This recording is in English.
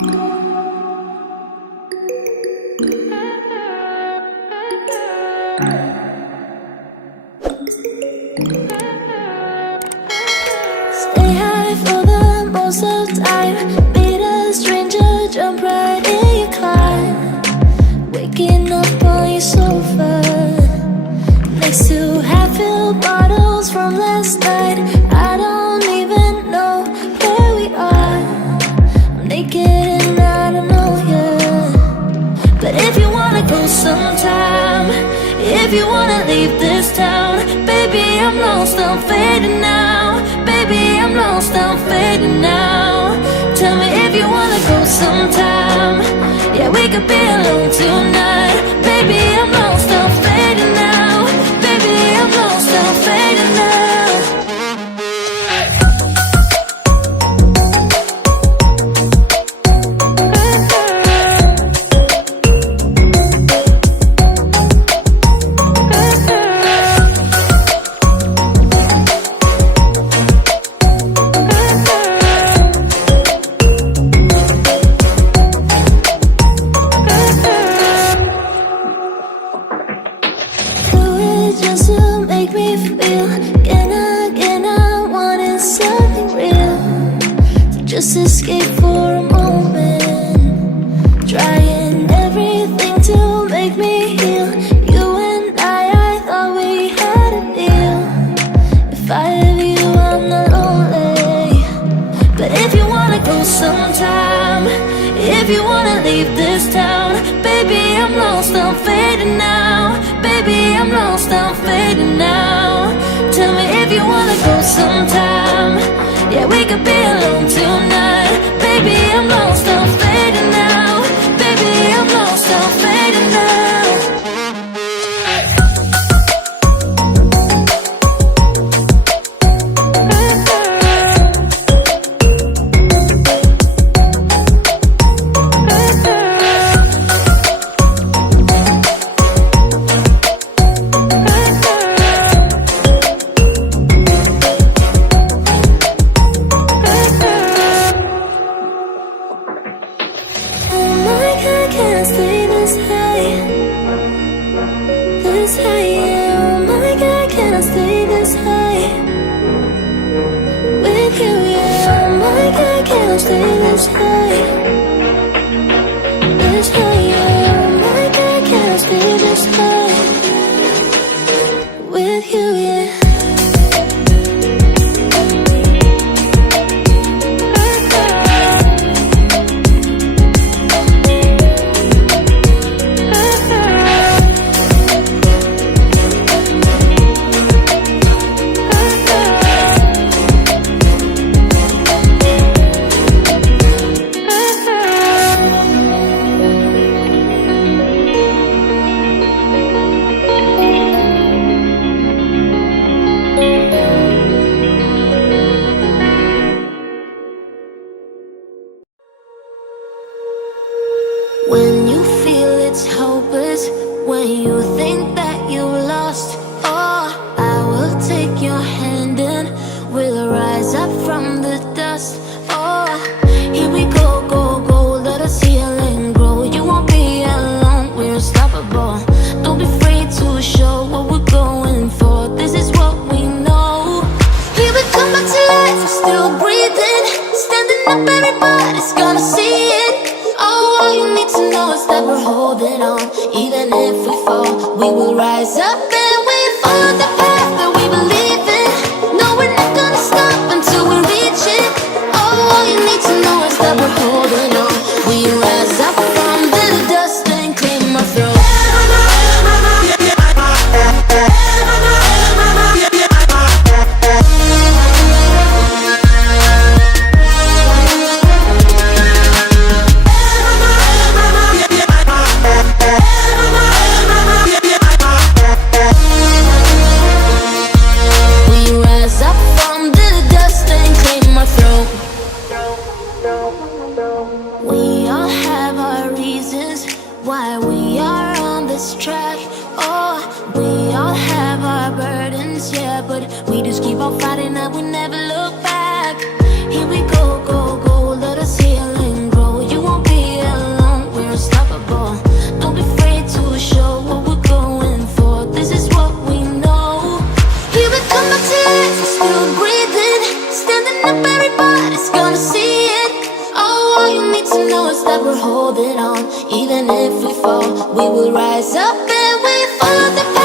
Stay high for the most of the time. Meet a stranger, jump right in your car. Waking up on your sofa next to half-filled bottles from last night. I don't even know where we are. I'm naked and I don't know you. But if you wanna go sometime, if you wanna leave this town, baby, I'm lost, I'm fading now. Baby, I'm lost, I'm fading now. Tell me if you wanna go sometime. Yeah, we could be alone tonight. Baby, I'm lost, I'm fading now. Baby, I'm lost, I'm fading now. Just to make me feel again, I wanted something real to just escape for a moment, trying everything to make me heal. You and I thought we had a deal. If I have you, I'm not lonely. But if you wanna go sometime, if you wanna leave this town, baby, I'm lost, I'm fading now. Baby, I'm lost, I'm fading now. Tell me if you wanna go sometime. Yeah, we could be alone tonight. Baby, I'm lost, I'm fading now. Baby, I'm lost, I'm fading now. Can't stay this high, yeah. Oh my God, can I stay this high with you, yeah. Oh my God, can I stay this high, yeah. Oh my God, can I stay this high with you, yeah. When you feel it's hopeless, when you think that you've lost, oh, I will take your hand and we'll rise up from the dust. Oh, here we go, go, go, let us heal and grow. You won't be alone, we're unstoppable. Don't be afraid to show what we're going for. This is what we know. Here we come back to life, we're still breathing. Standing up, everybody's gonna see it. All you need to know is that we're holding on. Even if we fall, we will rise up and we follow the path that we believe in. No, we're not gonna stop until we reach it. All you need to know is that we're holding on. We rise up from the dust and claim our throne. We all have our reasons why we are on this track. Oh, we all have our burdens, yeah, but we just keep on fighting and we never look back. Here we go, go, go, let us heal and grow. You won't to know is that we're holding on. Even if we fall, we will rise up and we follow the